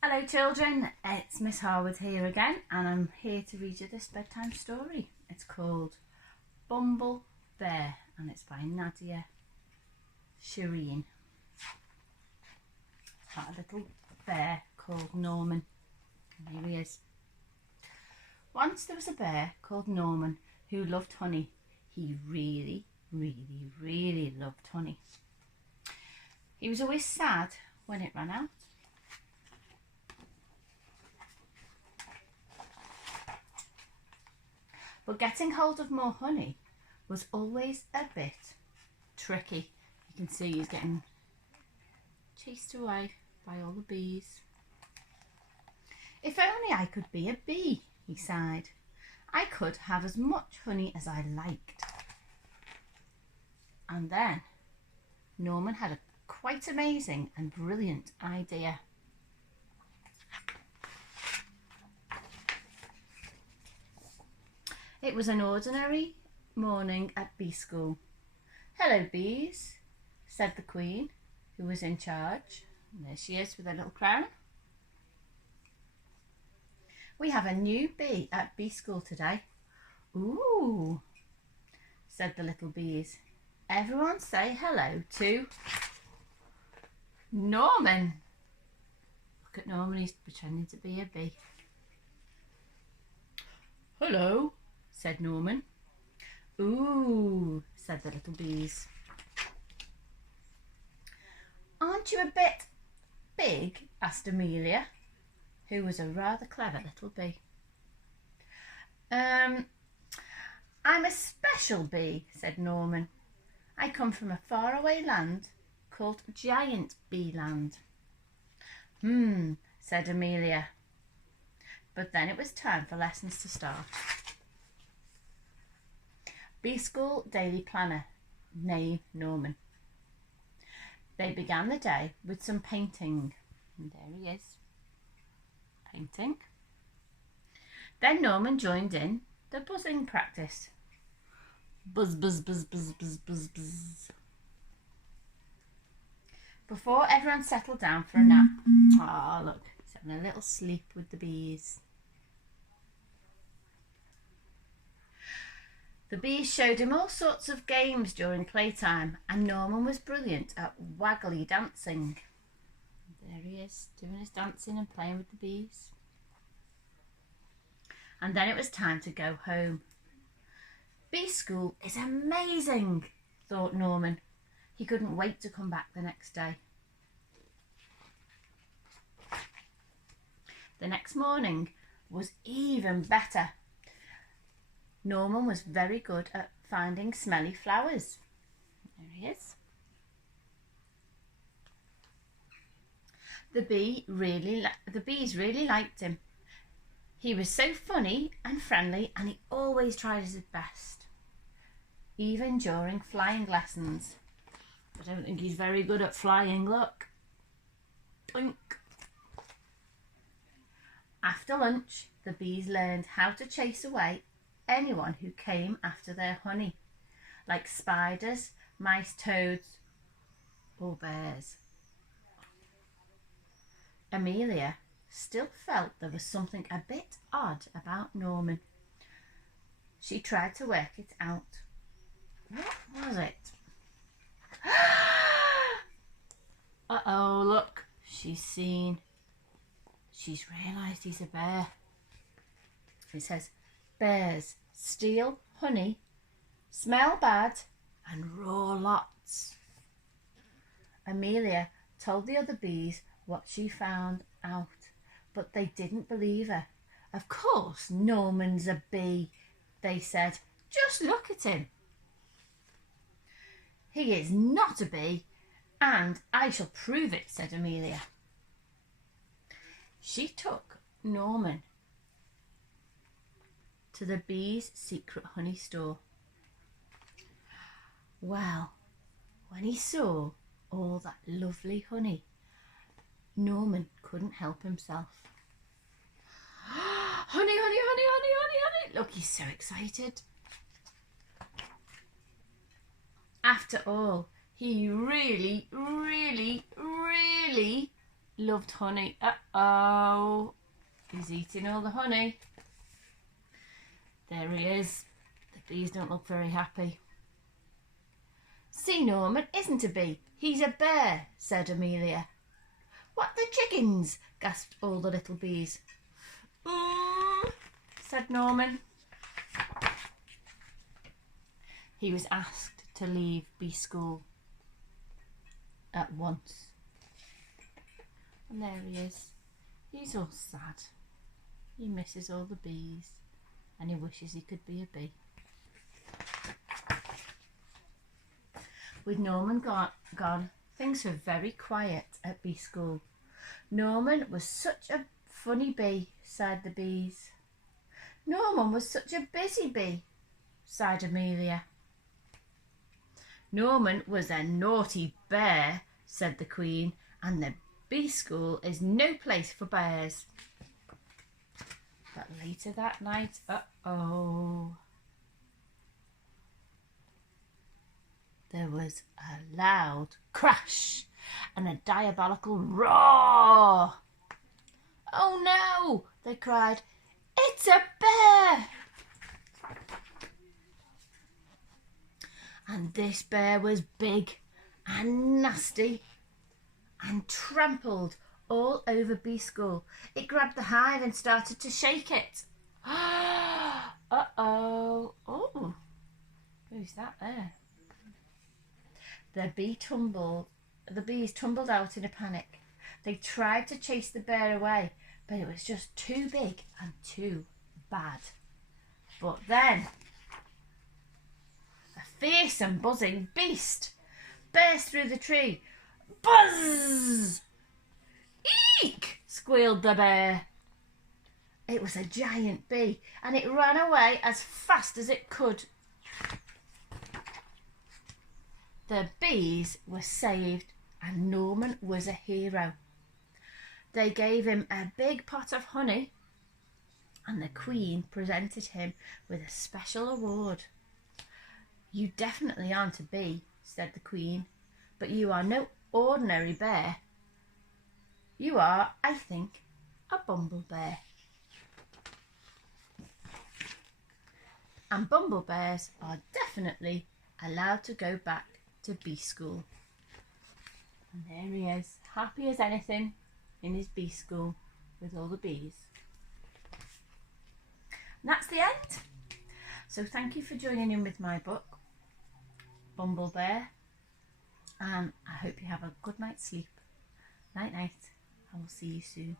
Hello children, it's Miss Harwood here again and I'm here to read you this bedtime story. It's called Bumble Bear and it's by Nadia Shireen. It's about a little bear called Norman. And here he is. Once there was a bear called Norman who loved honey. He really loved honey. He was always sad when it ran out. But getting hold of more honey was always a bit tricky. You can see he's getting chased away by all the bees. If only I could be a bee, he sighed. I could have as much honey as I liked. And then Norman had a quite amazing and brilliant idea. It was an ordinary morning at bee school. "Hello, bees," said the queen, who was in charge. And there she is with her little crown. "We have a new bee at bee school today." "Ooh," said the little bees. "Everyone say hello to Norman." Look at Norman, he's pretending to be a bee. "Hello," said Norman. "Ooh," said the little bees. "Aren't you a bit big?" asked Amelia, who was a rather clever little bee. I'm a special bee," said Norman. "I come from a faraway land called Giant Bee Land." Said Amelia. But then it was time for lessons to start. Bee School Daily Planner, name Norman. They began the day with some painting. And there he is, painting. Then Norman joined in the buzzing practice. Buzz, buzz, buzz, buzz, buzz, buzz, buzz. Before everyone settled down for a nap. Ah, look, he's having a little sleep with the bees. The bees showed him all sorts of games during playtime, and Norman was brilliant at waggly dancing. There he is, doing his dancing and playing with the bees. And then it was time to go home. Bee school is amazing, thought Norman. He couldn't wait to come back the next day. The next morning was even better. Norman was very good at finding smelly flowers. There he is. The bees really liked him. He was so funny and friendly, and he always tried his best, even during flying lessons. I don't think he's very good at flying, look. Doink. After lunch, the bees learned how to chase away anyone who came after their honey, like spiders, mice, toads, or bears. Amelia still felt there was something a bit odd about Norman. She tried to work it out. What was it? Uh-oh, look, she's realised he's a bear. It says, "Bears steal honey, smell bad, and roar lots." Amelia told the other bees what she found out, but they didn't believe her. "Of course Norman's a bee," they said. "Just look at him." "He is not a bee, and I shall prove it," said Amelia. She took Norman to the bees' secret honey store. Well, when he saw all that lovely honey, Norman couldn't help himself. Honey, honey, honey, honey, honey, honey. Look, he's so excited. After all, he really loved honey. Uh-oh. He's eating all the honey. There he is. The bees don't look very happy. See, Norman isn't a bee. He's a bear, said Amelia. What the chickens? Gasped all the little bees. Said Norman. He was asked to leave bee school at once. And there he is. He's all sad. He misses all the bees and he wishes he could be a bee. With Norman gone, things were very quiet at bee school. Norman was such a funny bee, sighed the bees. Norman was such a busy bee, sighed Amelia. Norman was a naughty bear, said the Queen, and the bee school is no place for bears. But later that night, there was a loud crash and a diabolical roar. Oh no, they cried, it's a bear! And this bear was big and nasty and trampled all over bee school. It grabbed the hive and started to shake it. Uh-oh. Oh, who's that there? The bees tumbled out in a panic. They tried to chase the bear away, but it was just too big and too bad. But then a fearsome buzzing beast burst through the tree. Buzz! Eek! Squealed the bear. It was a giant bee, and it ran away as fast as it could. The bees were saved, and Norman was a hero. They gave him a big pot of honey, and the Queen presented him with a special award. You definitely aren't a bee, said the Queen, but you are no ordinary bear. You are, I think, a Bumble Bear. And Bumble Bears are definitely allowed to go back to bee school. And there he is, happy as anything in his bee school with all the bees. And that's the end. So thank you for joining in with my book, Bumble Bear, and I hope you have a good night's sleep. Night night. I will see you soon.